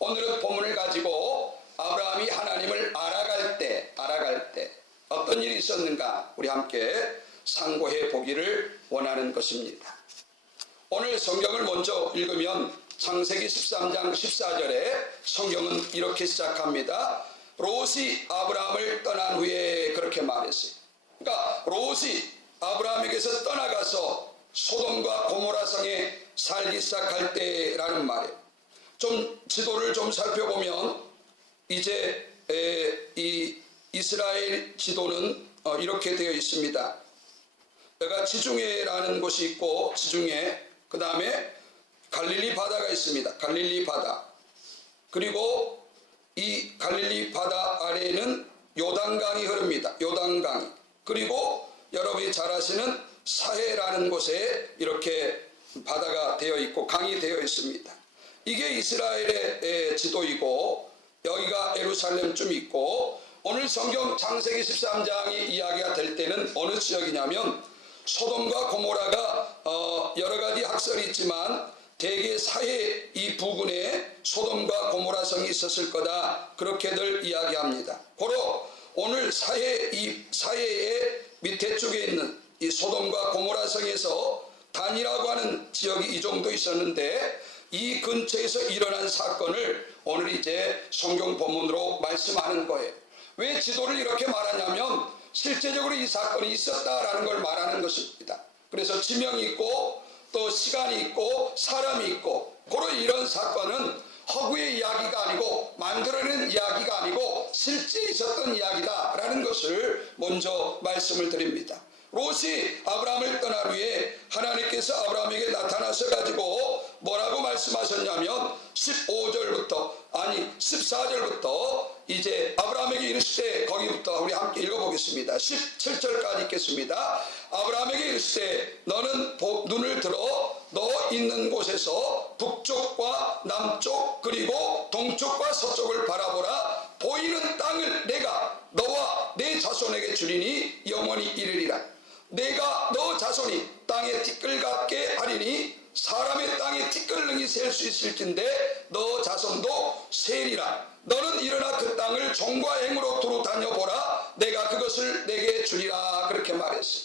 오늘은 본문을 가지고 아브라함이 하나님을 알아갈 때 어떤 일이 있었는가 우리 함께 상고해 보기를 원하는 것입니다. 오늘 성경을 먼저 읽으면 창세기 13장 14절에 성경은 이렇게 시작합니다. 롯이 아브라함을 떠난 후에 그렇게 말했어요. 그러니까 롯이 아브라함에게서 떠나가서 소돔과 고모라 성에 살기 시작할 때라는 말이에요. 좀 지도를 좀 살펴보면 이제 이 이스라엘 지도는 이렇게 되어 있습니다. 여기가 지중해라는 곳이 있고 지중해, 그 다음에 갈릴리 바다가 있습니다. 갈릴리 바다. 그리고 이 갈릴리 바다 아래에는 요단강이 흐릅니다. 요단강이. 그리고 여러분이 잘 아시는 사해라는 곳에 이렇게 바다가 되어 있고 강이 되어 있습니다. 이게 이스라엘의 지도이고 여기가 예루살렘쯤 있고 오늘 성경 창세기 13장이 이야기가 될 때는 어느 지역이냐면 소돔과 고모라가 여러 가지 학설이 있지만 대개 사해 이 부근에 소돔과 고모라 성이 있었을 거다 그렇게들 이야기합니다. 고로 오늘 사해의 밑에 쪽에 있는 이 소돔과 고모라 성에서 단이라고 하는 지역이 이 정도 있었는데 이 근처에서 일어난 사건을 오늘 이제 성경 본문으로 말씀하는 거예요. 왜 지도를 이렇게 말하냐면 실제적으로 이 사건이 있었다라는 걸 말하는 것입니다. 그래서 지명이 있고 또 시간이 있고 사람이 있고 고로 이런 사건은 허구의 이야기가 아니고 만들어낸 이야기가 아니고 실제 있었던 이야기다라는 것을 먼저 말씀을 드립니다. 롯이 아브라함을 떠난 후에 하나님께서 아브라함에게 나타나셔 가지고 뭐라고 말씀하셨냐면 14절부터 이제 아브라함에게 이르시되 거기부터 우리 함께 읽어보겠습니다. 17절까지 읽겠습니다. 아브라함에게 이르시되 너는 눈을 들어 너 있는 곳에서 북쪽과 남쪽 그리고 동쪽과 서쪽을 바라보라. 보이는 땅을 내가 너와 내 자손에게 주리니 영원히 이르리라. 내가 너 자손이 땅에 티끌 같게 하리니 사람의 땅에 티끌능이 셀 수 있을진데 너 자손도 세리라. 너는 일어나 그 땅을 종과 행으로 두루 다녀보라. 내가 그것을 내게 주리라. 그렇게 말했어요.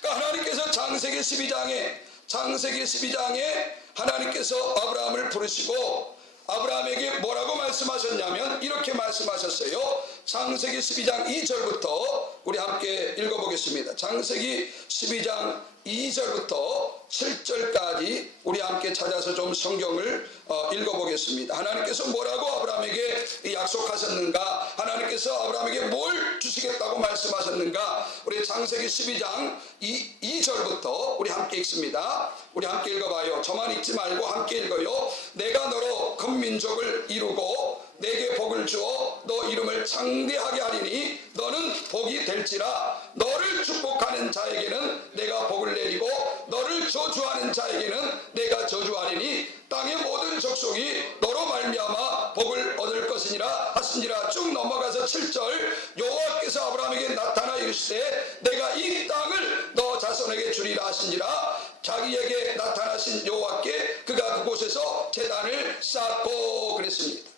그러니까 하나님께서 창세기 12장에 하나님께서 아브라함을 부르시고 아브라함에게 뭐라고 말씀하셨냐면 이렇게 말씀하셨어요. 창세기 12장 2절부터 우리 함께 읽어보겠습니다. 창세기 12장 2절부터 7절까지 우리 함께 찾아서 좀 성경을 읽어보겠습니다. 하나님께서 뭐라고 아브라함에게 약속하셨는가? 하나님께서 아브라함에게 뭘 주시겠다고 말씀하셨는가? 우리 창세기 12장 2절부터 우리 함께 읽습니다. 우리 함께 읽어봐요. 저만 읽지 말고 함께 읽어요. 내가 너로 큰 민족을 이루고 내게 복을 주어 너 이름을 창대하게 하리니 너는 복이 될지라. 너를 축복하는 자에게는 내가 복을 내리고 너를 저주하는 자에게는 내가 저주하리니 땅의 모든 족속이 너로 말미암아 복을 얻을 것이니라 하시니라. 쭉 넘어가서 7절 여호와께서 아브라함에게 나타나 이르시되 내가 이 땅을 너 자손에게 주리라 하시니라. 자기에게 나타나신 여호와께 그가 그곳에서 제단을 쌓고 그랬습니다.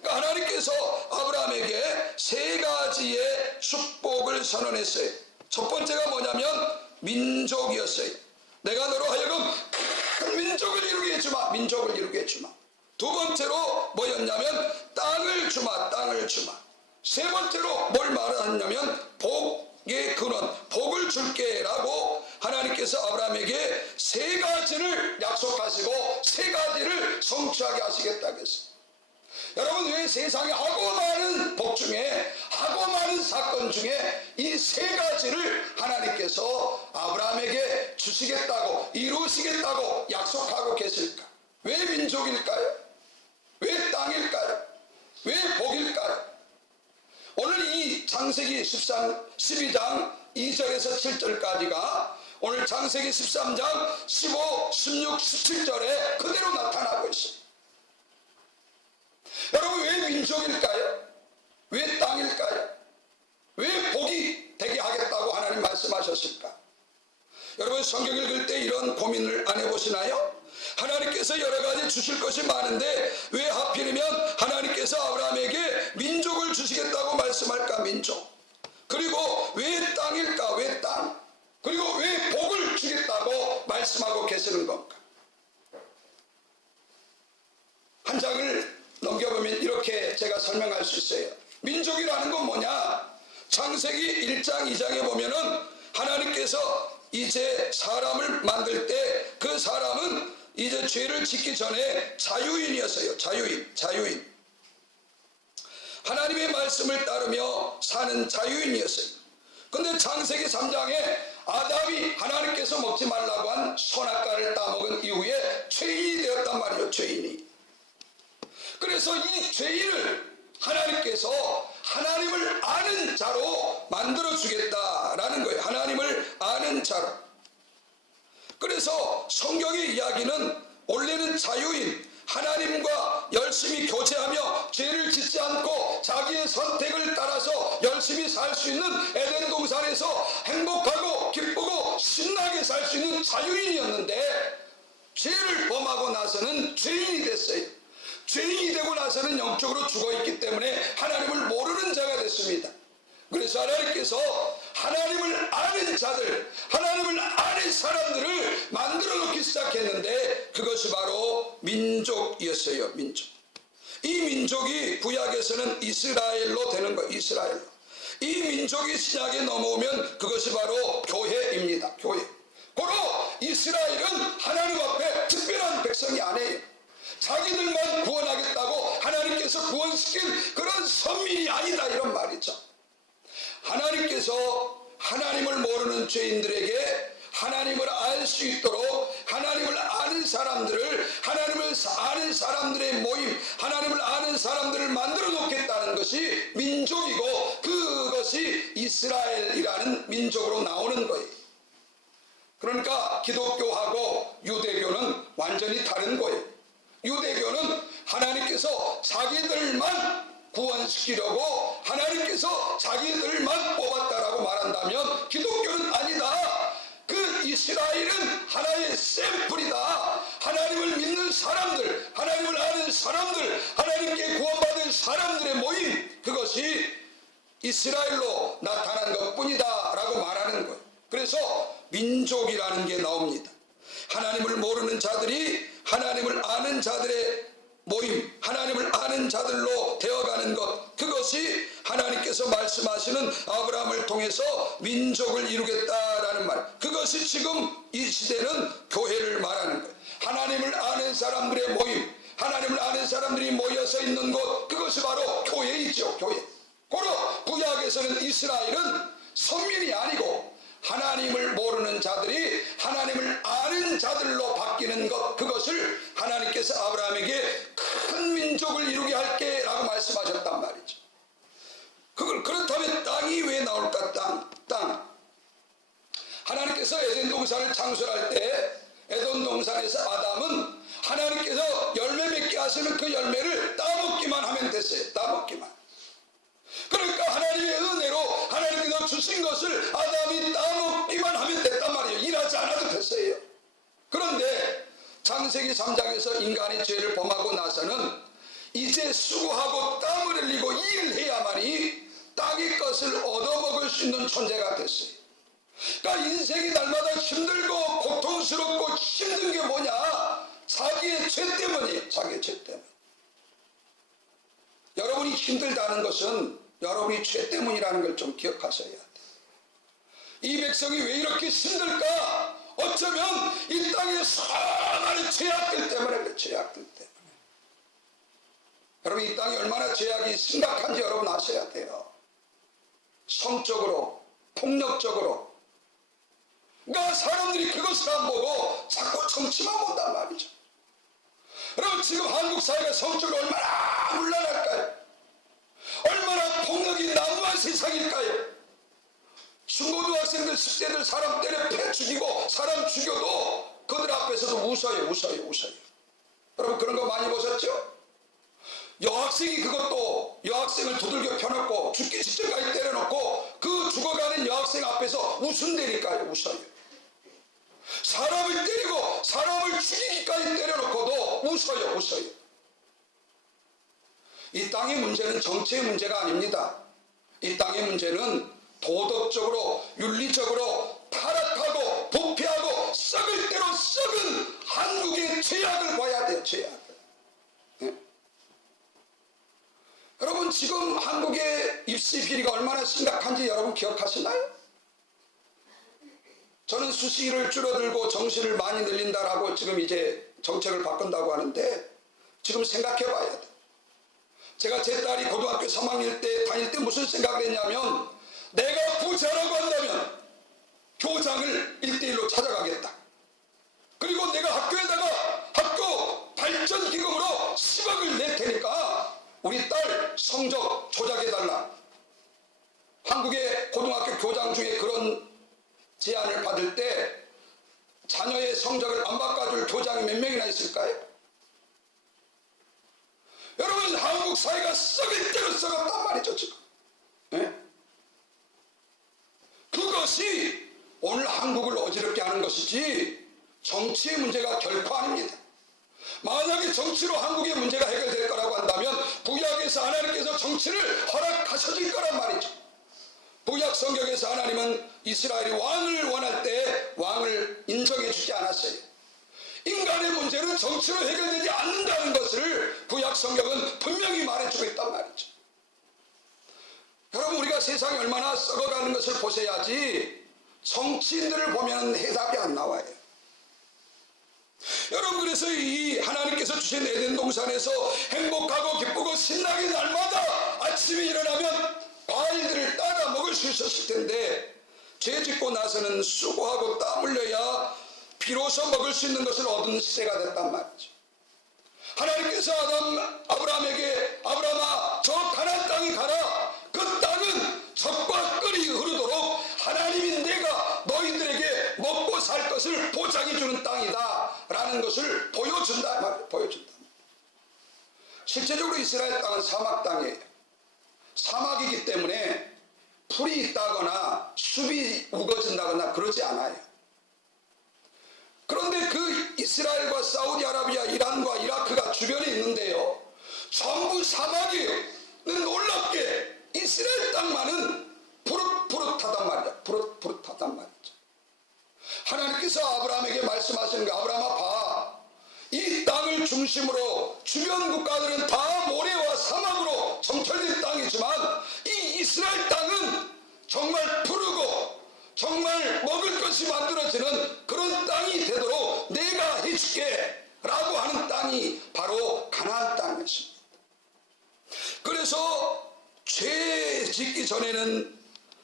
그러니까 하나님께서 아브라함에게 세 가지의 축복을 선언했어요. 첫 번째가 뭐냐면 민족이었어요. 내가 너로 하여금 큰 민족을 이루게 해주마. 민족을 이루게 해주마. 두 번째로 뭐였냐면 땅을 주마. 땅을 주마. 세 번째로 뭘 말하냐면 복의 근원, 복을 줄게 라고 하나님께서 아브라함에게 세 가지를 약속하시고 세 가지를 성취하게 하시겠다고 했어요. 여러분, 왜 세상에 하고 많은 복 중에 하고 많은 사건 중에 이 세 가지를 하나님께서 아브라함에게 주시겠다고 이루시겠다고 약속하고 계실까? 왜 민족일까요? 왜 땅일까요? 왜 복일까요? 오늘 이 창세기 12장 2절에서 7절까지가 오늘 창세기 13장 15, 16, 17절에 그대로 나타나고 있습니다. 여러분, 왜 민족일까요? 왜 땅일까요? 왜 복이 되게 하겠다고 하나님 말씀하셨을까? 여러분, 성경 읽을 때 이런 고민을 안 해보시나요? 하나님께서 여러 가지 주실 것이 많은데 왜 하필이면 민족. 그리고 왜 땅일까? 왜 땅? 그리고 왜 복을 주겠다고 말씀하고 계시는 건가? 한 장을 넘겨보면 이렇게 제가 설명할 수 있어요. 민족이라는 건 뭐냐? 창세기 1장 2장에 보면은 하나님께서 이제 사람을 만들 때 그 사람은 이제 죄를 짓기 전에 자유인이었어요. 자유인. 하나님의 말씀을 따르며 사는 자유인이었어요. 근데 창세기 3장에 아담이 하나님께서 먹지 말라고 한 선악과를 따먹은 이후에 죄인이 되었단 말이에요. 죄인이. 그래서 이 죄인을 하나님께서 하나님을 아는 자로 만들어 주겠다라는 거예요. 하나님을 아는 자로. 그래서 성경의 이야기는 원래는 자유인, 하나님과 열심히 교제하며 죄를 짓지 않고 자기의 선택을 따라서 열심히 살 수 있는 에덴 동산에서 행복하고 기쁘고 신나게 살 수 있는 자유인이었는데 죄를 범하고 나서는 죄인이 됐어요. 죄인이 되고 나서는 영적으로 죽어있기 때문에 하나님을 모르는 자가 됐습니다. 그래서 하나님께서 하나님을 아는 자들, 하나님을 아는 사람들을 만들어 놓기 시작했는데 그것이 바로 민족이었어요. 민족. 이 민족이 구약에서는 이스라엘로 되는 거예요. 이스라엘로. 이 민족이 신약에 넘어오면 그것이 바로 교회입니다. 교회. 고로 이스라엘은 하나님 앞에 특별한 백성이 아니에요. 자기들만 구원하겠다고 하나님께서 구원시킨 그런 선민이 아니다 이런 말이죠. 하나님께서 하나님을 모르는 죄인들에게 하나님을 알 수 있도록 하나님을 아는 사람들을, 하나님을 아는 사람들의 모임, 하나님을 아는 사람들을 만들어 놓겠다는 것이 민족이고 그것이 이스라엘이라는 민족으로 나오는 거예요. 그러니까 기독교하고 유대교는 완전히 다른 거예요. 유대교는 하나님께서 자기들만 구원시키려고 하나님께서 자기들만 뽑았다라고 말한다면 기독교는 아니다. 그 이스라엘은 하나의 샘플이다. 하나님을 믿는 사람들, 하나님을 아는 사람들, 하나님께 구원받은 사람들의 모임, 그것이 이스라엘로 나타난 것뿐이다 라고 말하는 거예요. 그래서 민족이라는 게 나옵니다. 하나님을 모르는 자들이 하나님을 아는 자들의 모임, 하나님을 아는 자들로 되어가는 것, 그것이 하나님께서 말씀하시는 아브라함을 통해서 민족을 이루겠다라는 말, 그것이 지금 이 시대는 교회를 말하는 거예요. 하나님을 아는 사람들의 모임, 하나님을 아는 사람들이 모여서 있는 곳, 그것이 바로 교회이죠. 교회. 고로 구약에서는 이스라엘은 선민이 아니고 하나님을 모르는 자들이 하나님을 아는 자들로 바뀌는 것, 그것을 하나님께서 아브라함에게 큰 민족을 이루게 할게 라고 말씀하셨단 말이죠. 그렇다면 땅이 왜 나올까? 땅. 하나님께서 에덴 동산을 창설할 때 에덴 동산에서 아담은 하나님께서 열매 맺게 하시는 그 열매를 따먹기만 하면 됐어요. 따먹기만. 그러니까 하나님의 은혜로 하나님께서 주신 것을 아담이 따먹기만 하면 됐단 말이에요. 일하지 않아도 됐어요. 그런데 창세기 3장에서 인간이 죄를 범하고 나서는 이제 수고하고 땀을 흘리고 일해야만이 땅의 것을 얻어먹을 수 있는 존재가 됐어요. 그러니까 인생이 날마다 힘들고 고통스럽고 힘든 게 뭐냐? 자기의 죄 때문이에요. 자기의 죄 때문에. 여러분이 힘들다는 것은 여러분이 죄 때문이라는 걸 좀 기억하셔야 돼요. 이 백성이 왜 이렇게 힘들까? 어쩌면 이 땅의 수많은 죄악들 때문에 그래. 죄악들 때문에. 여러분 이 땅이 얼마나 죄악이 심각한지 여러분 아셔야 돼요. 성적으로, 폭력적으로. 그러니까 사람들이 그것을 안 보고 자꾸 정치만 본단 말이죠. 여러분 지금 한국 사회가 성적으로 얼마나 문란할까요? 얼마나 폭력이 난무한 세상일까요? 중고등학생들 10대들 사람 때려 패 죽이고 사람 죽여도 그들 앞에서도 웃어요. 여러분 그런 거 많이 보셨죠? 여학생이 그것도 여학생을 두들겨 펴놓고 죽기 직전까지 때려놓고 그 죽어가는 여학생 앞에서 웃은다니까요. 웃어요. 사람을 때리고 사람을 죽이기까지 때려놓고도 웃어요. 이 땅의 문제는 정치의 문제가 아닙니다. 이 땅의 문제는 도덕적으로 윤리적으로 타락하고 부패하고 썩을 대로 썩은 한국의 죄악을 봐야 돼요. 죄악을. 예? 여러분 지금 한국의 입시 비리가 얼마나 심각한지 여러분 기억하시나요? 저는 수시를 줄어들고 정시를 많이 늘린다라고 지금 이제 정책을 바꾼다고 하는데 지금 생각해 봐야 돼. 제가 제 딸이 고등학교 3학년 때 다닐 때 무슨 생각을 했냐면 내가 부자라고 한다면 교장을 1대1로 찾아가겠다. 그리고 내가 학교에다가 학교 발전기금으로 10억을 낼 테니까 우리 딸 성적 조작해달라. 한국의 고등학교 교장 중에 그런 제안을 받을 때 자녀의 성적을 안 바꿔줄 교장이 몇 명이나 있을까요? 여러분 한국 사회가 썩을 대로 썩었단 말이죠 지금. 네? 그것이 오늘 한국을 어지럽게 하는 것이지 정치의 문제가 결코 아닙니다. 만약에 정치로 한국의 문제가 해결될 거라고 한다면 구약에서 하나님께서 정치를 허락하셔질 거란 말이죠. 구약 성경에서 하나님은 이스라엘이 왕을 원할 때 왕을 인정해 주지 않았어요. 인간의 문제는 정치로 해결되지 않는다는 것을 구약 성경은 분명히 말해주고 있단 말이죠. 여러분 우리가 세상이 얼마나 썩어가는 것을 보셔야지 정치인들을 보면 해답이 안 나와요. 여러분 그래서 이 하나님께서 주신 에덴 동산에서 행복하고 기쁘고 신나게 날마다 아침에 일어나면 과일들을 따라 먹을 수 있었을 텐데 죄 짓고 나서는 수고하고 땀 흘려야 비로소 먹을 수 있는 것을 얻은 시대가 됐단 말이죠. 하나님께서 아브라함에게 아브라함아 저 가나안 땅에 가라. 그 땅은 젖과 꿀이 흐르도록 하나님인 내가 너희들에게 먹고 살 것을 보장해 주는 땅이다 라는 것을 보여준다 말이에요. 보여준다. 실제적으로 이스라엘 땅은 사막 땅이에요. 사막이기 때문에 풀이 있다거나 숲이 우거진다거나 그러지 않아요. 그런데 그 이스라엘과 사우디아라비아, 이란과 이라크가 주변에 있는데요. 전부 사막이에요. 놀랍게 이스라엘 땅만은 푸릇푸릇하단 말이야. 푸릇푸릇하단 말이죠. 하나님께서 아브라함에게 말씀하시는 거 아브라함아 봐. 이 땅을 중심으로 주변 국가들은 다 모래와 사막으로 점철된 땅이지만 이 이스라엘 땅은 정말 푸르고 정말 먹을 것이 만들어지는 그런 땅이 되도록 내가 해줄게 라고 하는 땅이 바로 가나안 땅이었습니다. 그래서 죄 짓기 전에는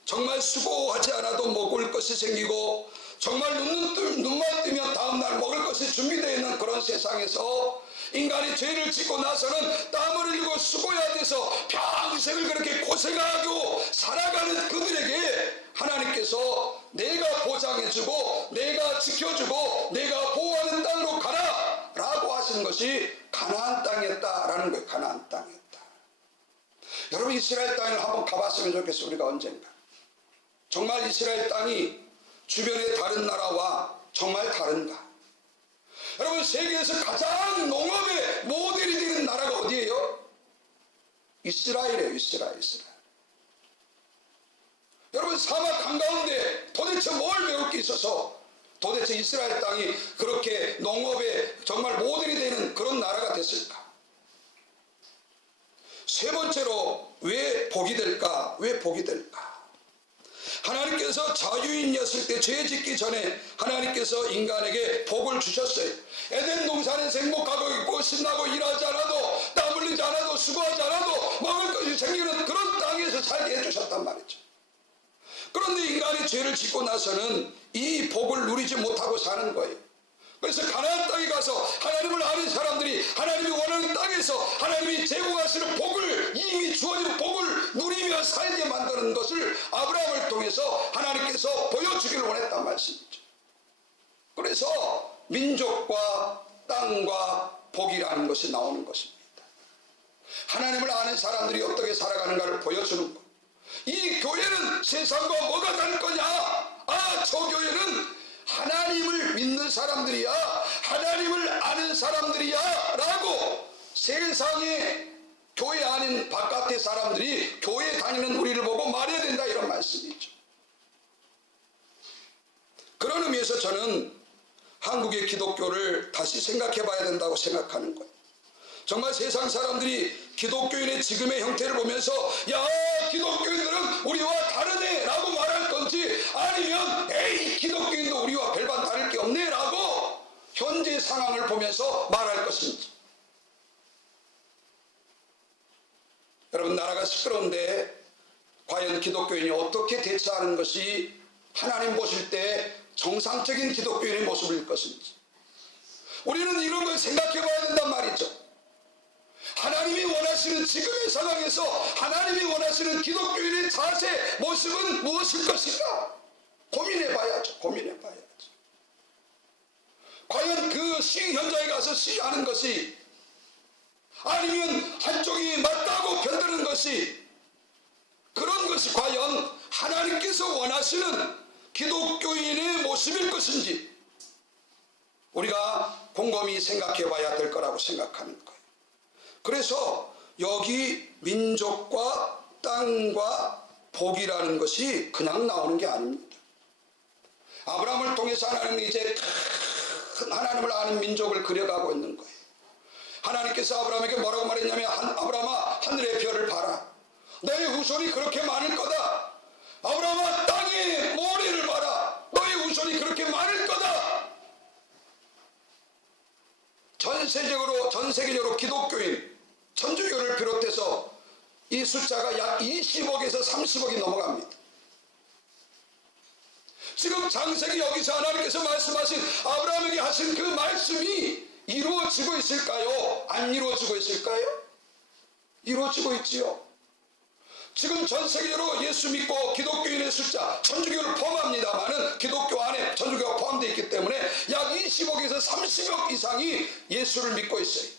정말 수고하지 않아도 먹을 것이 생기고 정말 눈만 뜨면 다음날 먹을 것이 준비되어 있는 그런 세상에서 인간이 죄를 짓고 나서는 땀을 흘리고 수고해야 돼서 평생을 그렇게 고생하고 살아가는 그들에게 하나님께서 내가 보장해주고 내가 지켜주고 내가 보호하는 땅으로 가라 라고 하신 것이 가나안 땅이었다라는 거예요. 가나안 땅이었다. 여러분 이스라엘 땅을 한번 가봤으면 좋겠어요. 우리가 언젠가. 정말 이스라엘 땅이 주변의 다른 나라와 정말 다른가? 여러분 세계에서 가장 농업의 모델이 되는 나라가 어디예요? 이스라엘이에요. 이스라엘. 여러분 사막 한가운데 도대체 뭘 배울 게 있어서 도대체 이스라엘 땅이 그렇게 농업의 정말 모델이 되는 그런 나라가 됐을까? 세 번째로 왜 복이 될까? 왜 복이 될까? 하나님께서 자유인이었을 때 죄 짓기 전에 하나님께서 인간에게 복을 주셨어요. 에덴 동산에서 행복하고 있고 신나고 일하지 않아도 땀 흘리지 않아도 수고하지 않아도 먹을 것이 생기는 그런 땅에서 살게 해주셨단 말이죠. 그런데 인간이 죄를 짓고 나서는 이 복을 누리지 못하고 사는 거예요. 그래서 가나안 땅에 가서 하나님을 아는 사람들이 하나님이 원하는 땅에서 하나님이 제공하시는 복을 이미 주어진 복을 누리며 살게 만드는 것을 아브라함을 통해서 하나님께서 보여주기를 원했단 말씀이죠. 그래서 민족과 땅과 복이라는 것이 나오는 것입니다. 하나님을 아는 사람들이 어떻게 살아가는가를 보여주는 것. 이 교회는 세상과 뭐가 다를 거냐? 저 교회는 하나님을 믿는 사람들이야, 하나님을 아는 사람들이야 라고 세상에 교회 아닌 바깥의 사람들이 교회 다니는 우리를 보고 말해야 된다, 이런 말씀이죠. 그런 의미에서 저는 한국의 기독교를 다시 생각해 봐야 된다고 생각하는 거예요. 정말 세상 사람들이 기독교인의 지금의 형태를 보면서 야, 기독교인들은 우리와 다르네 라고 말할 건지, 아니면 에이, 기독교인도 우리와 별반 다를 게 없네 라고 현재 상황을 보면서 말할 것인지. 여러분, 나라가 시끄러운데 과연 기독교인이 어떻게 대처하는 것이 하나님 보실 때 정상적인 기독교인의 모습일 것인지, 우리는 이런 걸 생각해 봐야 된단 말이죠. 하나님이 원하시는 지금의 상황에서 하나님이 원하시는 기독교인의 자세, 모습은 무엇일 것인가 고민해 봐야죠. 고민해 봐야죠. 과연 그 시위 현장에 가서 시위하는 것이, 아니면 한쪽이 맞다고 편드는 것이, 그런 것이 과연 하나님께서 원하시는 기독교인의 모습일 것인지 우리가 곰곰이 생각해 봐야 될 거라고 생각하는 거예요. 그래서 여기 민족과 땅과 복이라는 것이 그냥 나오는 게 아닙니다. 아브라함을 통해서 하나님이 이제 큰 하나님을 아는 민족을 그려가고 있는 거예요. 하나님께서 아브라함에게 뭐라고 말했냐면, 아브라함아, 하늘의 별을 봐라. 너의 후손이 그렇게 많을 거다. 아브라함아, 땅의 모래를 봐라. 너의 후손이 그렇게 많을 거다. 전 세계적으로 기독교인, 천주교를 비롯해서 이 숫자가 약 20억에서 30억이 넘어갑니다. 지금 창세기 여기서 하나님께서 말씀하신, 아브라함에게 하신 그 말씀이 이루어지고 있을까요? 안 이루어지고 있을까요? 이루어지고 있지요. 지금 전 세계적으로 예수 믿고 기독교인의 숫자, 천주교를 포함합니다만은 기독교 안에 천주교가 포함되어 있기 때문에 약 20억에서 30억 이상이 예수를 믿고 있어요.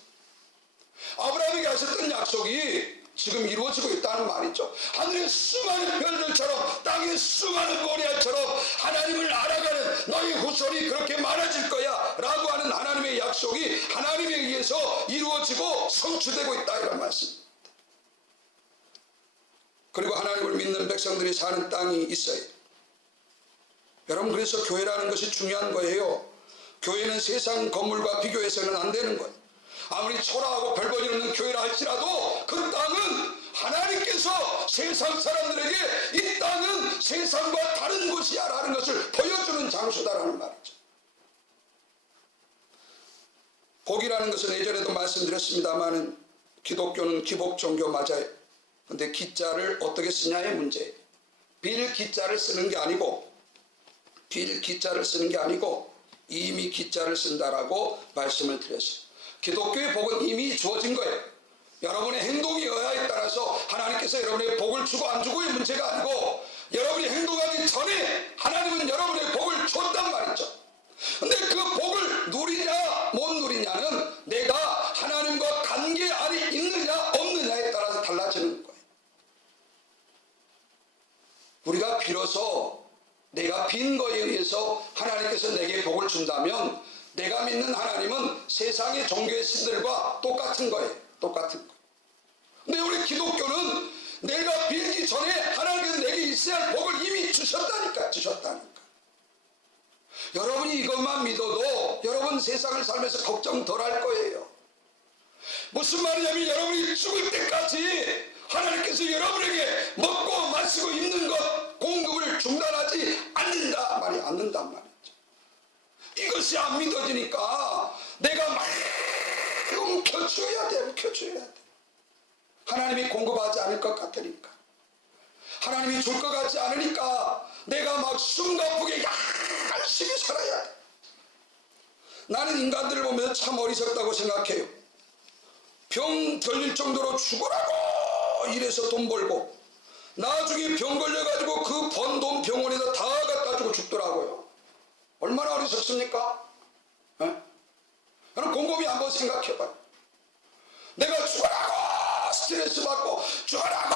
아브라함에게 하셨던 약속이 지금 이루어지고 있다는 말이죠. 하늘의 수많은 별들처럼 땅의 수많은 모래알처럼 하나님을 알아가는 너희 후손이 그렇게 많아질 거야 라고 하는 하나님의 약속이 하나님에 의해서 이루어지고 성취되고 있다, 이런 말씀. 그리고 하나님을 믿는 백성들이 사는 땅이 있어요. 여러분, 그래서 교회라는 것이 중요한 거예요. 교회는 세상 건물과 비교해서는 안 되는 거예요. 아무리 초라하고 별 볼일 없는 교회라 할지라도 그 땅은 하나님께서 세상 사람들에게 이 땅은 세상과 다른 곳이야 라는 것을 보여주는 장소다라는 말이죠. 복이라는 것은 예전에도 말씀드렸습니다만 기독교는 기복 종교 맞아요. 근데 기자를 어떻게 쓰냐의 문제예요. 빌 기자를 쓰는 게 아니고, 이미 기자를 쓴다라고 말씀을 드렸어요. 기독교의 복은 이미 주어진 거예요. 여러분의 행동의 의하에 따라서 하나님께서 여러분에게 복을 주고 안 주고의 문제가 아니고, 여러분이 행동하기 전에 하나님은 여러분의 복을 줬단 말이죠. 근데 그 복을 누리냐 못 누리냐는 내가 하나님과 관계 안에 있느냐 없느냐에 따라서 달라지는 거예요. 우리가 비로소 내가 빈 거에 의해서 하나님께서 내게 복을 준다면 내가 믿는 하나님은 세상의 종교의 신들과 똑같은 거예요. 똑같은 거예요. 근데 우리 기독교는 내가 빌기 전에 하나님께서 내게 있어야 할 복을 이미 주셨다니까. 여러분이 이것만 믿어도 여러분 세상을 살면서 걱정 덜 할 거예요. 무슨 말이냐면 여러분이 죽을 때까지 하나님께서 여러분에게 먹고 마시고 입는 것 공급을 중단하지 않는단 말이죠. 이것이 안 믿어지니까 내가 막 움켜쥐어야 돼. 하나님이 공급하지 않을 것 같으니까, 하나님이 줄 것 같지 않으니까 내가 막 숨가쁘게 열심히 살아야 돼. 나는 인간들을 보면서 참 어리석다고 생각해요. 병 걸릴 정도로 죽으라고 일해서 돈 벌고 나중에 병 걸려가지고 그 번 돈 병원에다 다 갖다 주고 죽더라고요. 얼마나 어리석습니까? 여러분 곰곰이 한번 생각해봐요. 내가 죽으라고 스트레스 받고 죽으라고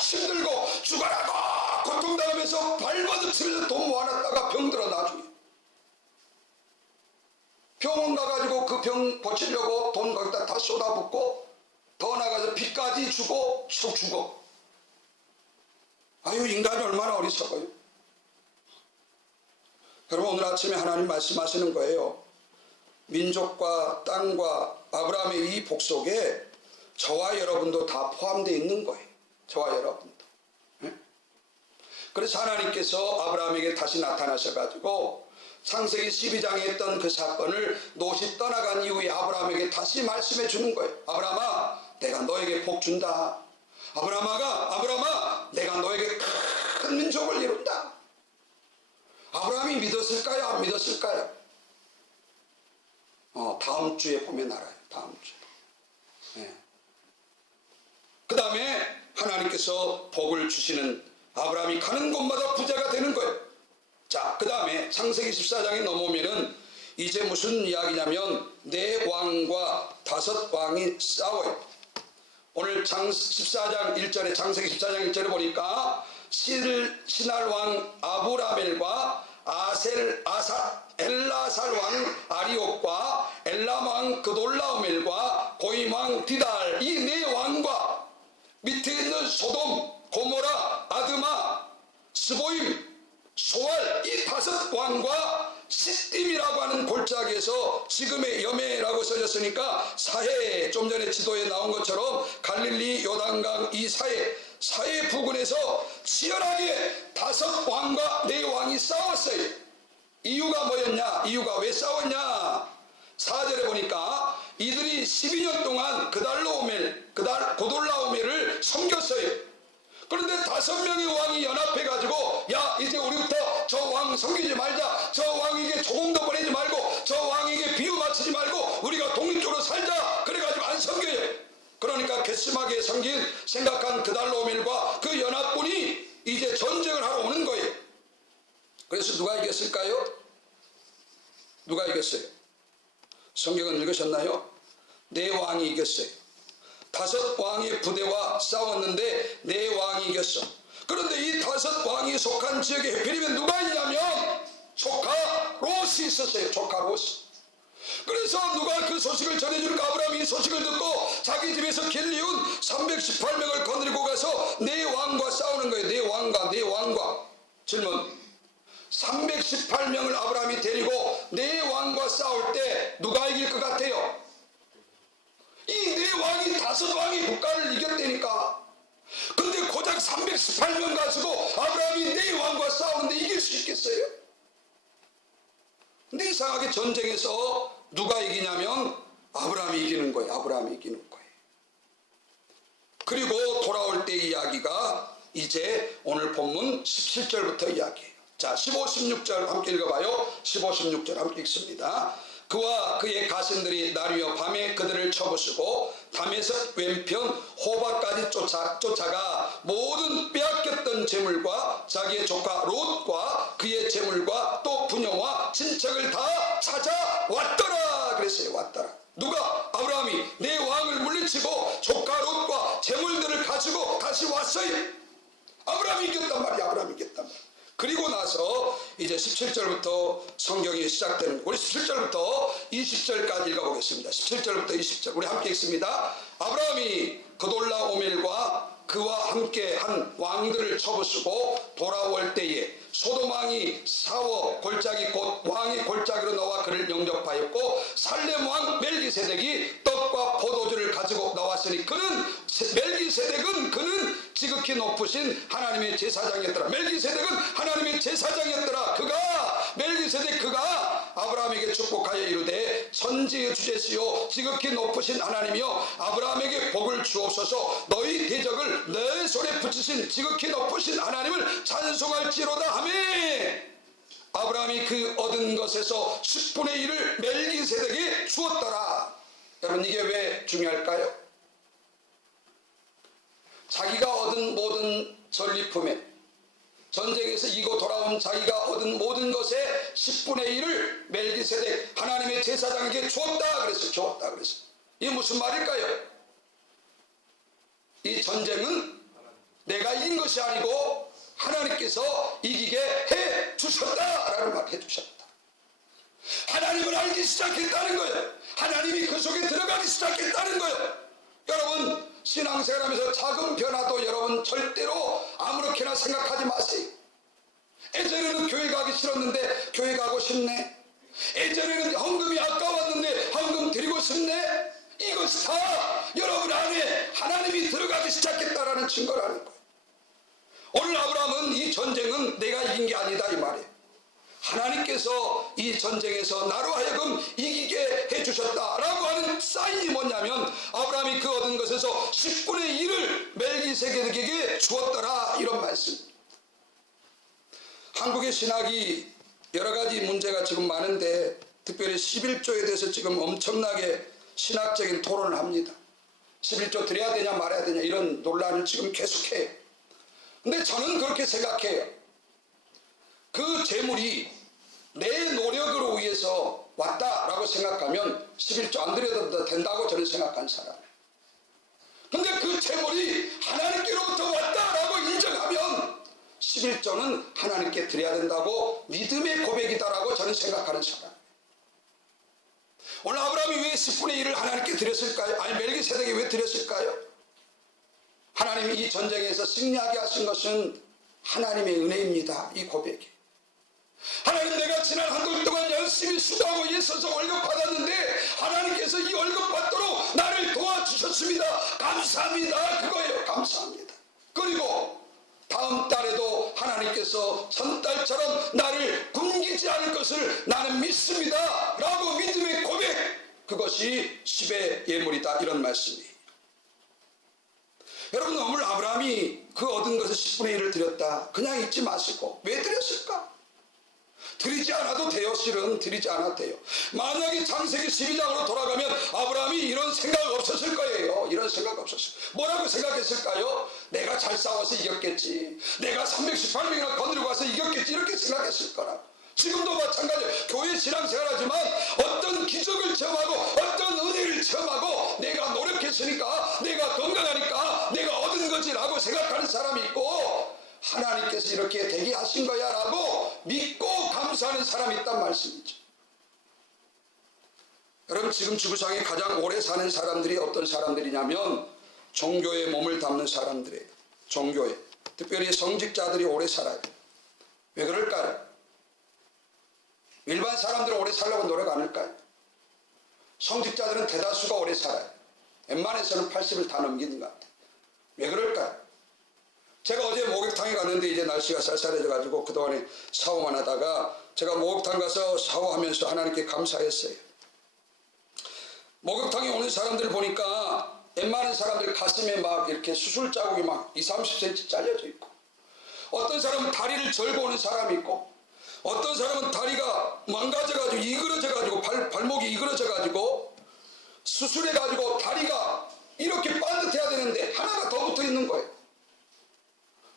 힘들고 죽으라고 고통당하면서 발버둥치면서 돈 모아놨다가 병들어 나중에 병원 가가지고 그 병 고치려고 돈 거기다 다 쏟아붓고 더 나가서 빚까지 끝까지 주고 쭉 주고. 아유, 인간이 얼마나 어리석어요. 여러분, 오늘 아침에 하나님 말씀하시는 거예요. 민족과 땅과 아브라함의 이 복속에 저와 여러분도 다 포함되어 있는 거예요. 저와 여러분도. 그래서 하나님께서 아브라함에게 다시 나타나셔가지고 창세기 12장에 했던 그 사건을 롯이 떠나간 이후에 아브라함에게 다시 말씀해 주는 거예요. 아브라함아, 내가 너에게 복 준다. 아브라함아, 내가 너에게 큰 민족을 이룬다. 아브라함이 믿었을까요? 안 믿었을까요? 다음 주에 보면 알아요. 다음 주에. 그 다음에 하나님께서 복을 주시는, 아브라함이 가는 곳마다 부자가 되는 거예요. 자, 그 다음에 창세기 14장에 넘어오면은 이제 무슨 이야기냐면 네 왕과 다섯 왕이 싸워요. 오늘 14장 1절에, 창세기 14장 1절에 보니까 신할 왕 아브라멜과 엘라살 왕 아리옥과 엘람 왕 그돌라오멜과 고임 왕 디달, 이 네 왕과 밑에 있는 소돔, 고모라, 아드마, 스보임, 소알, 이 다섯 왕과 시딤이라고 하는 골짜기에서 지금의 여매라고 써졌으니까 사해, 좀 전에 지도에 나온 것처럼 갈릴리 요단강 이 사해 부근에서 치열하게 다섯 왕과 네 왕이 싸웠어요. 이유가 뭐였냐? 이유가 왜 싸웠냐? 4절에 보니까 이들이 12년 동안 고돌라오멜을 섬겼어요. 그런데 5명의 왕이 연합해가지고, 야, 이제 우리부터 저 왕 섬기지 말자, 저 왕에게 조공도 보내지 말고, 저 왕에게 비유 맞추지 말고 우리가 독립적으로 살자. 그래가지고 안 섬겨요. 그러니까 괘씸하게 생각한 그달로멜과 그 연합군이 이제 전쟁을 하러 오는 거예요. 그래서 누가 이겼을까요? 누가 이겼어요? 성경은 읽으셨나요? 네 왕이 이겼어요. 5 왕의 부대와 싸웠는데 4 왕이 이겼어. 그런데 이 5 왕이 속한 지역에 하필이면 누가 있냐면 조카 롯이 있었어요. 조카 롯이. 그래서 누가 그 소식을 전해주니까 아브라함이 이 소식을 듣고 자기 집에서 길리운 318명을 거느리고 가서 4왕과 싸우는 거예요. 4왕과. 질문. 318명을 아브라함이 데리고 4왕과 싸울 때 누가 이길 것 같아요? 이 4왕이 5왕이 국가를 이겼다니까. 근데 고작 318명 가지고 아브라함이 4왕과 싸우는데 이길 수 있겠어요? 근데 이상하게 전쟁에서 누가 이기냐면 아브라함이 이기는 거예요. 아브라함이 이기는 거예요. 그리고 돌아올 때 이야기가 이제 오늘 본문 17절부터 이야기예요. 자, 15, 16절 함께 읽어봐요. 15, 16절 함께 읽습니다. 그와 그의 가신들이 날이며 밤에 그들을 쳐부수고 다메섹 왼편 호바까지 쫓아가 모든 빼앗겼던 재물과 자기의 조카 롯과 그의 재물과 또 부녀와 친척을 다 찾아왔더라. 그랬어요. 왔더라. 누가? 아브라함이 내 왕을 물리치고 조카 롯과 재물들을 가지고 다시 왔어요. 아브라함이 이겼단 말이야. 아브라함이 이겼단 말이야. 그리고 나서 이제 17절부터 성경이 시작되는, 우리 17절부터 20절까지 읽어보겠습니다. 17절부터 20절 우리 함께 읽습니다. 아브라함이 그돌라오멜과 그와 함께 한 왕들을 쳐부수고 돌아올 때에 소돔 왕이 사워 골짜기 곧 왕의 골짜기로 나와 그를 영접하였고 살렘 왕 멜기세덱이 떡과 포도주를 가지고 나왔으니 멜기세덱은 지극히 높으신 하나님의 제사장이었더라. 멜기세덱은 하나님의 제사장이었더라. 그가 아브라함에게 축복하여 이르되 천지의 주제시요 지극히 높으신 하나님이여 아브라함에게 복을 주옵소서. 너희 대적을 내 손에 붙이신 지극히 높으신 하나님을 찬송할지로다 하며 아브라함이 그 얻은 것에서 10분의 1을 멜기세덱에게 주었더라. 여러분, 이게 왜 중요할까요? 자기가 얻은 모든 전리품에, 전쟁에서 이고 돌아온 자기가 얻은 모든 것의 10분의 1을 멜기세덱 하나님의 제사장에게 주었다 그랬어요. 이게 무슨 말일까요? 이 전쟁은 내가 이긴 것이 아니고 하나님께서 이기게 해 주셨다라는 말을 해 주셨다. 하나님을 알기 시작했다는 거예요. 하나님이 그 속에 들어가기 시작했다는 거예요. 여러분, 신앙생활하면서 작은 변화도 여러분 절대로 아무렇게나 생각하지 마세요. 예전에는 교회 가기 싫었는데 교회 가고 싶네. 예전에는 헌금이 아까웠는데 헌금 드리고 싶네. 이것이 다 여러분 안에 하나님이 들어가기 시작했다라는 증거라는 거예요. 오늘 아브라함은 이 전쟁은 내가 이긴 게 아니다 이 말이에요. 하나님께서 이 전쟁에서 나로 하여금 이기게 해주셨다라고 하는 사인이 뭐냐면 아브라함이 그 얻은 것에서 10분의 1을 멜기세덱에게 주었더라 이런 말씀. 한국의 신학이 여러 가지 문제가 지금 많은데 특별히 11조에 대해서 지금 엄청나게 신학적인 토론을 합니다. 11조 드려야 되냐 말아야 되냐 이런 논란을 지금 계속해요. 근데 저는 그렇게 생각해요. 그 재물이 내 노력으로 의해서 왔다라고 생각하면 11조 안 드려도 된다고 저는 생각한 사람이에요. 근데 그 재물이 하나님께로부터 왔다라고 인정하면 11조는 하나님께 드려야 된다고 믿음의 고백이다라고 저는 생각하는 사람이에요. 오늘 아브라함이 왜 10분의 1을 하나님께 드렸을까요? 아니 멜기세덱이 왜 드렸을까요? 하나님이 이 전쟁에서 승리하게 하신 것은 하나님의 은혜입니다. 이 고백이. 하나님 내가 지난 한 달 동안 열심히 수고하고 애써서 월급 받았는데 하나님께서 이 월급 받도록 나를 도와주셨습니다. 감사합니다. 그거예요. 감사합니다. 그리고 다음 달에도 하나님께서 전달처럼 나를 굶기지 않을 것을 나는 믿습니다. 라고 믿음의 고백. 그것이 10의 예물이다. 이런 말씀이에요. 여러분 오늘 아브라함이 그 얻은 것을 10분의 1을 드렸다. 그냥 잊지 마시고 왜 드렸을까? 드리지 않아도 돼요. 실은 드리지 않아도 돼요. 만약에 창세기 12장으로 돌아가면 아브라함이 이런 생각 없었을 거예요. 이런 생각 없었어요. 뭐라고 생각했을까요? 내가 잘 싸워서 이겼겠지. 내가 318명이나 건드리고 와서 이겼겠지. 이렇게 생각했을 거라고. 지금도 마찬가지예요. 교회 신앙생활하지만 어떤 기적을 체험하고 어떤 은혜를 체험하고 내가 노력했으니까 내가 건강하니까 내가 얻은 거지라고 생각하는 사람이 있고 하나님께서 이렇게 되게 하신 거야 라고 믿고 감사하는 사람이 있단 말씀이죠. 여러분 지금 지구상에 가장 오래 사는 사람들이 어떤 사람들이냐면 종교에 몸을 담는 사람들이에요. 종교에. 특별히 성직자들이 오래 살아요. 왜 그럴까요? 일반 사람들은 오래 살려고 노력 안 할까요? 성직자들은 대다수가 오래 살아요. 웬만해서는 80을 다 넘기는 것 같아요. 왜 그럴까요? 제가 어제 목욕탕에 갔는데 이제 날씨가 쌀쌀해져가지고 그동안에 샤워만 하다가 제가 목욕탕 가서 샤워하면서 하나님께 감사했어요. 목욕탕에 오는 사람들 보니까 웬만한 사람들 가슴에 막 이렇게 수술 자국이 막 20-30cm 잘려져 있고 어떤 사람은 다리를 절고 오는 사람이 있고 어떤 사람은 다리가 망가져가지고 이그러져가지고 발목이 이그러져가지고 수술해가지고 다리가 이렇게 반듯해야 되는데 하나가 더 붙어 있는 거예요.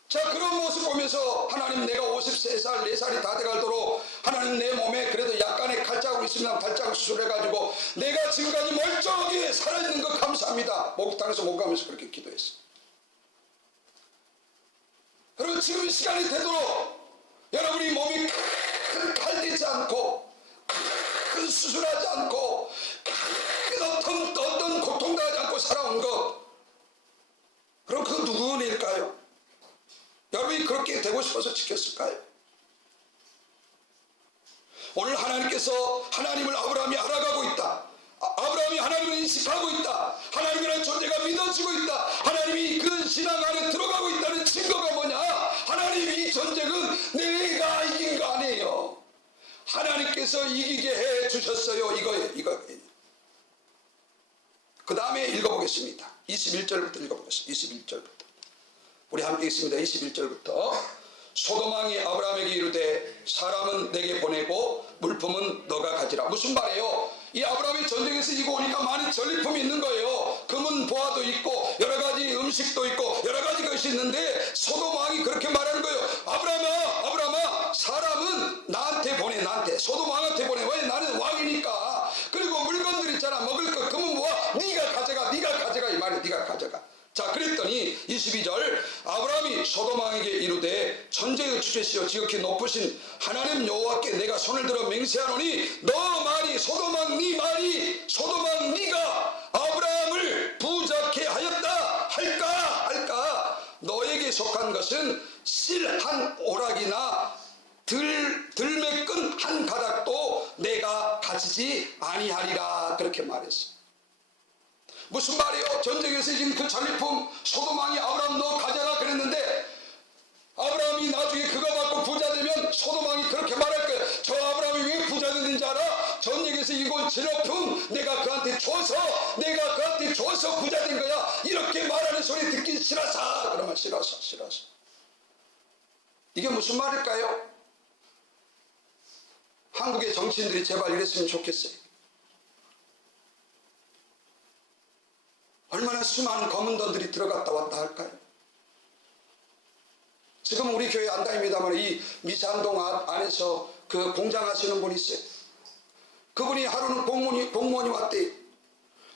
자 그런 모습 보면서 하나님 내가 53살 4살이 다 돼가도록 하나님 내 몸에 그래도 약간의 칼자국 있으면 칼자국 수술해가지고 내가 지금까지 멀쩡하게 살아있는 것 감사합니다. 목욕탕에서 목욕하면서 그렇게 기도했어요. 여러분 지금 이 시간이 되도록 여러분이 몸이 큰 칼대지 않고 큰 수술하지 않고 큰 어떤 고통당하지 않고 살아온 것 그럼 그 누구 은혜일까요? 여러분이 그렇게 되고 싶어서 지켰을까요? 오늘 하나님께서 하나님을 아브라함이 알아가고 있다. 아브라함이 하나님을 인식하고 있다. 하나님이라는 존재가 믿어지고 있다. 하나님이 그 신앙 안에 들어가고 있다는 증거가 뭐냐? 하나님 이 전쟁은 내가 이긴 거 아니에요. 하나님께서 이기게 해 주셨어요. 이거예요. 그 다음에 읽어보겠습니다. 21절부터 읽어보겠습니다. 21절부터. 우리 함께 읽습니다. 21절부터. 소돔왕이 아브라함에게 이르되 사람은 내게 보내고 물품은 너가 가지라. 무슨 말이에요? 이 아브라함이 전쟁에서 이고 오니까 많은 전리품이 있는 거예요. 금은 보화도 있고 여러 가지 음식도 있고 여러 가지 것이 있는데 소돔왕이 그렇게 말하는 거예요. 아브라함아 사람은 나한테 보내. 나한테 소돔왕한테 보내. 왜? 나는 왕이니까. 그리고 물건들 있잖아. 먹을 거 금은 보화 네가 가져가 이 말이야. 네가 가져가. 자 그랬더니 22절 아브라함이 소돔왕에게 이르되 천재의 주제시여 지극히 높으신 하나님 여호와께 내가 손을 들어 맹세하노니 너 말이 소돔왕 네 말이 소돔왕 네가 아브라함을 부자케 하였다 속한 것은 실 한 오락이나 들매 끈 한 가닥도 내가 가지지 아니하리라 그렇게 말했어요. 무슨 말이요? 전쟁에서 지금 그 전리품 소돔왕이 아브라함 너 가져라 그랬는데 아브라함이 나중에 그거 갖고 부자 되면 소돔왕이 그렇게 말할 거예요. 저 아브라함이 왜 부자 됐는지 알아? 전쟁에서 이건 전리품 내가 그한테 줘서 부자 된 거야. 이렇게 말하는 소리 듣기 싫어서. 그러면 싫어서. 이게 무슨 말일까요? 한국의 정치인들이 제발 이랬으면 좋겠어요. 얼마나 수많은 검은 돈들이 들어갔다 왔다 할까요? 지금 우리 교회 안 다닙니다만 이 미산동 안에서 그 공장 하시는 분이 있어요. 그분이 하루는 공무원이 왔대요.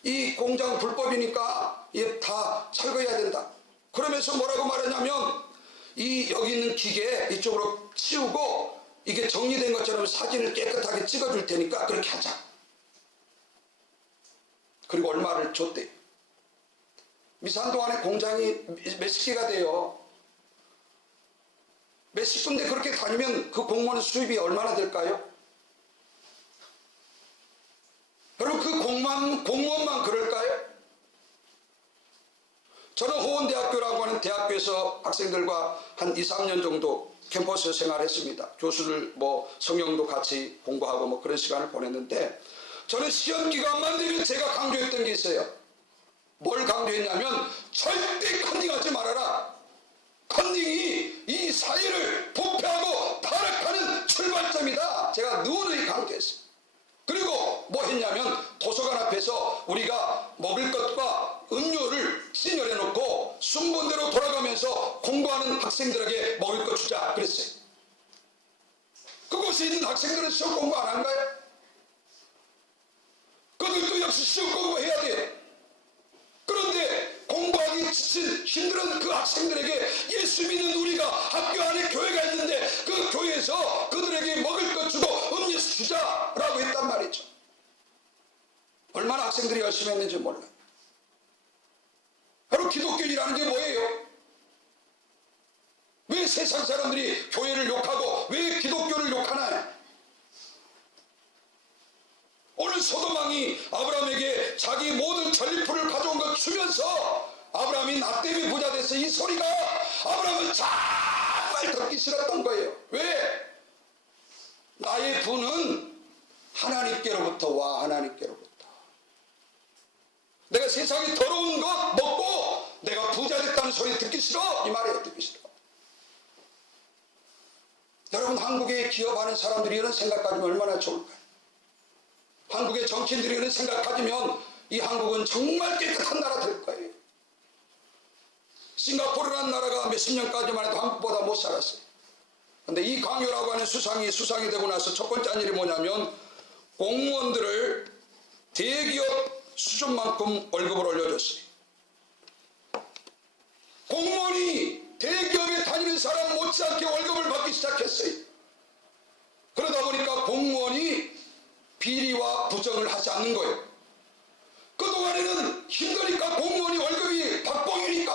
이 공장 불법이니까 다 철거해야 된다. 그러면서 뭐라고 말했냐면 여기 있는 기계 이쪽으로 치우고 이게 정리된 것처럼 사진을 깨끗하게 찍어줄 테니까 그렇게 하자. 그리고 얼마를 줬대요. 미산동 안에 공장이 몇십 개가 돼요. 몇십 군데 그렇게 다니면 그 공무원 수입이 얼마나 될까요? 여러분 그 공무원만 그럴까요? 저는 호원대학교라고 하는 대학교에서 학생들과 한 2, 3년 정도 캠퍼스 생활했습니다. 교수들 성경도 같이 공부하고 그런 시간을 보냈는데 저는 시험 기간만 되면 제가 강조했던 게 있어요. 뭘 강조했냐면 절대 컨닝하지 말아라. 컨닝이 이 사회를 부패하고 타락하는 출발점이다. 제가 누누이 강조했어요. 그리고 뭐 했냐면 도서관 앞에서 우리가 먹을 것과 음료를 진열해 놓고 순번대로 돌아가면서 공부하는 학생들에게 먹을 것 주자 그랬어요. 그곳에 있는 학생들은 시험 공부 안 한가요? 그들도 역시 시험 공부해야 돼요. 그런데 공부하기 지친 힘든 그 학생들에게 예수 믿는 우리가 학교 안에 교회가 있는데 그 교회에서 그들에게 먹을 것 주고 음료수 주자라고 했단 말이죠. 얼마나 학생들이 열심히 했는지 몰라요. 바로 기독교인이라는 게 뭐예요? 왜 세상 사람들이 교회를 욕하고 왜 기독교를 욕하나요? 오늘 소돔왕이 아브라함에게 자기 모든 전리품을 가져온 것 주면서 아브라함이 나 때문에 부자 됐어. 이 소리가 아브라함은 정말 듣기 싫었던 거예요. 왜? 나의 부는 하나님께로부터 와. 하나님께로부터. 내가 세상에 더러운 것 먹고 내가 부자 됐다는 소리 듣기 싫어. 이 말이에요. 듣기 싫어. 여러분 한국에 기업하는 사람들이 이런 생각 가지면 얼마나 좋을까요? 한국의 정치인들이 이런 생각 가지면 이 한국은 정말 깨끗한 나라 될 거예요. 싱가포르라는 나라가 몇십 년까지만 해도 한국보다 못 살았어요. 그런데 이 강요라고 하는 수상이 되고 나서 첫 번째 한 일이 뭐냐면 공무원들을 대기업 수준만큼 월급을 올려줬어요. 공무원이 대기업에 다니는 사람 못지않게 월급을 받기 시작했어요. 그러다 보니까 공무원이 비리와 부정을 하지 않는 거예요. 그동안에는 힘드니까 공무원이 월급이 박봉이니까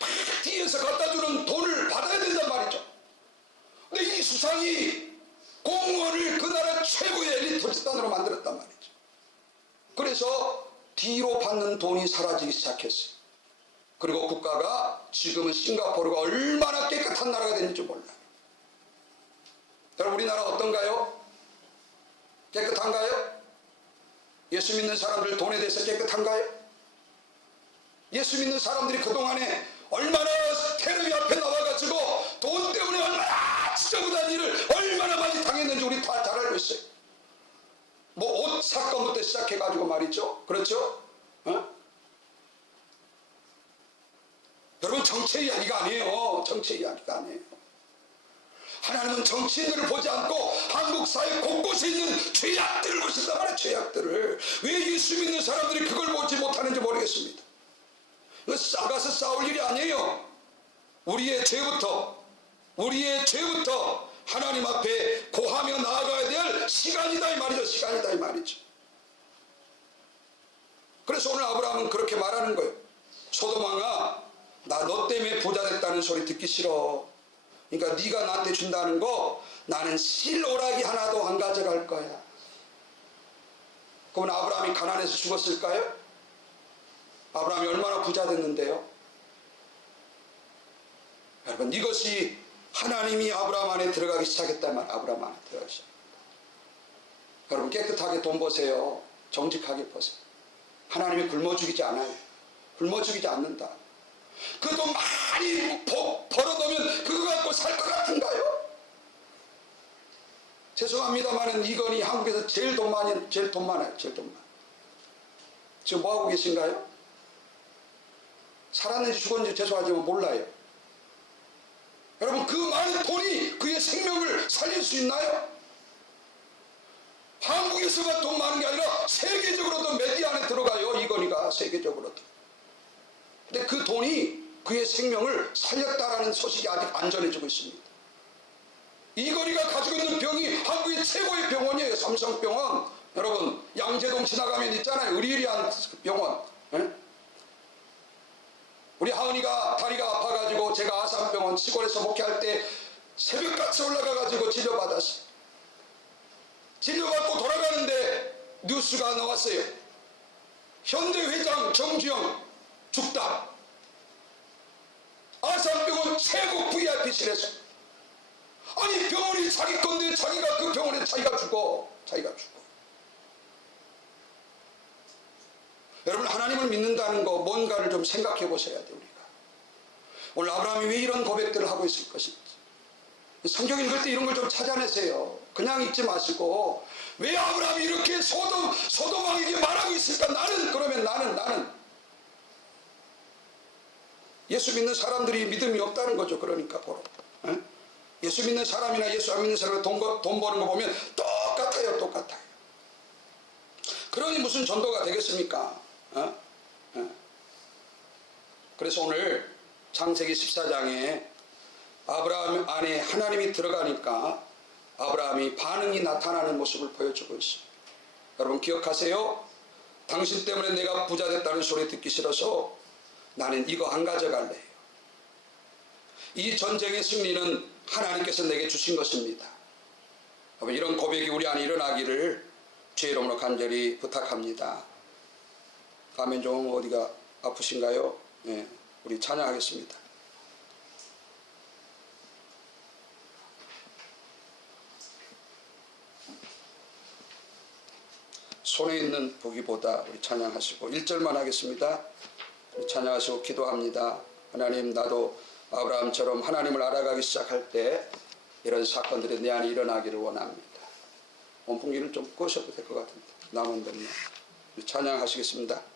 막 뒤에서 갖다주는 돈을 받아야 된단 말이죠. 근데 이 수상이 공무원을 그 나라 최고의 엘리트 집단으로 만들었단 말이죠. 그래서 뒤로 받는 돈이 사라지기 시작했어요. 그리고 국가가 지금은 싱가포르가 얼마나 깨끗한 나라가 됐는지 몰라요. 여러분 우리나라 어떤가요? 깨끗한가요? 예수 믿는 사람들 돈에 대해서 깨끗한가요? 예수 믿는 사람들이 그동안에 얼마나 테레비 앞에 나와가지고 돈 때문에 얼마나 지저분한 일을 얼마나 많이 당했는지 우리 다 잘 알고 있어요. 옷 사건부터 시작해가지고 말이죠. 그렇죠? 여러분 정치의 이야기가 아니에요. 정치의 이야기가 아니에요. 하나님은 정치인들을 보지 않고 한국 사회 곳곳에 있는 죄악들을 보신단 말이에요. 죄악들을. 왜 예수 믿는 사람들이 그걸 보지 못하는지 모르겠습니다. 싸가서 싸울 일이 아니에요. 우리의 죄부터 하나님 앞에 고하며 나아가야 될 시간이다 이 말이죠. 시간이다 이 말이죠. 그래서 오늘 아브라함은 그렇게 말하는 거예요. 소돔왕아 나 너 때문에 부자 됐다는 소리 듣기 싫어. 그러니까 네가 나한테 준다는 거 나는 실오라기 하나도 안 가져갈 거야. 그러면 아브라함이 가난해서 죽었을까요? 아브라함이 얼마나 부자 됐는데요. 여러분, 이것이 하나님이 아브라함 안에 들어가기 시작했다면 아브라함 안에 들어가기 시작했다. 여러분, 깨끗하게 돈 버세요. 정직하게 버세요. 하나님이 굶어 죽이지 않아요. 굶어 죽이지 않는다. 그 돈 많이 벌어놓으면 그거 갖고 살 것 같은가요? 죄송합니다만은 이건희 한국에서 제일 돈 많아요. 제일 돈 많아요. 지금 뭐 하고 계신가요? 살았는지 죽었는지 죄송하지만 몰라요. 여러분, 그 많은 돈이 그의 생명을 살릴 수 있나요? 한국에서만 돈 많은 게 아니라 세계적으로도 메디어 안에 들어가요. 이건희가 세계적으로도. 근데 그 돈이 그의 생명을 살렸다라는 소식이 아직 안 전해지고 있습니다. 이건희가 가지고 있는 병이 한국의 최고의 병원이에요. 삼성병원. 여러분, 양재동 지나가면 있잖아요. 의리의리한 병원. 우리 하은이가 다리가 아파가지고 제가 아산병원 시골에서 목회할 때 새벽같이 올라가가지고 진료받았어요. 진료받고 돌아가는데 뉴스가 나왔어요. 현대회장 정주영 죽다. 아산병원 최고 VIP실에서. 아니, 병원이 자기 건데 자기가 그 병원에 자기가 죽어. 여러분, 하나님을 믿는다는 거 뭔가를 좀 생각해 보셔야 돼요. 우리가 오늘 아브라함이 왜 이런 고백들을 하고 있을 것인지 성경 읽을 때 이런 걸 좀 찾아내세요. 그냥 읽지 마시고 왜 아브라함이 이렇게 소돔왕에게 말하고 있을까? 나는 예수 믿는 사람들이 믿음이 없다는 거죠. 그러니까 보러 예수 믿는 사람이나 예수 안 믿는 사람이 돈 버는 거 보면 똑같아요. 그러니 무슨 전도가 되겠습니까? 그래서 오늘 창세기 14장에 아브라함 안에 하나님이 들어가니까 아브라함이 반응이 나타나는 모습을 보여주고 있습니다. 여러분, 기억하세요. 당신 때문에 내가 부자 됐다는 소리 듣기 싫어서 나는 이거 안 가져갈래요. 이 전쟁의 승리는 하나님께서 내게 주신 것입니다. 여러분, 이런 고백이 우리 안에 일어나기를 주의 이름으로 간절히 부탁합니다. 가면 좀 어디가 아프신가요? 네, 우리 찬양하겠습니다. 손에 있는 보기보다 우리 찬양하시고 1절만 하겠습니다. 우리 찬양하시고 기도합니다. 하나님, 나도 아브라함처럼 하나님을 알아가기 시작할 때 이런 사건들이 내 안에 일어나기를 원합니다. 온풍기를 좀 끄셔도 될 것 같은데 남은 분만 찬양하시겠습니다.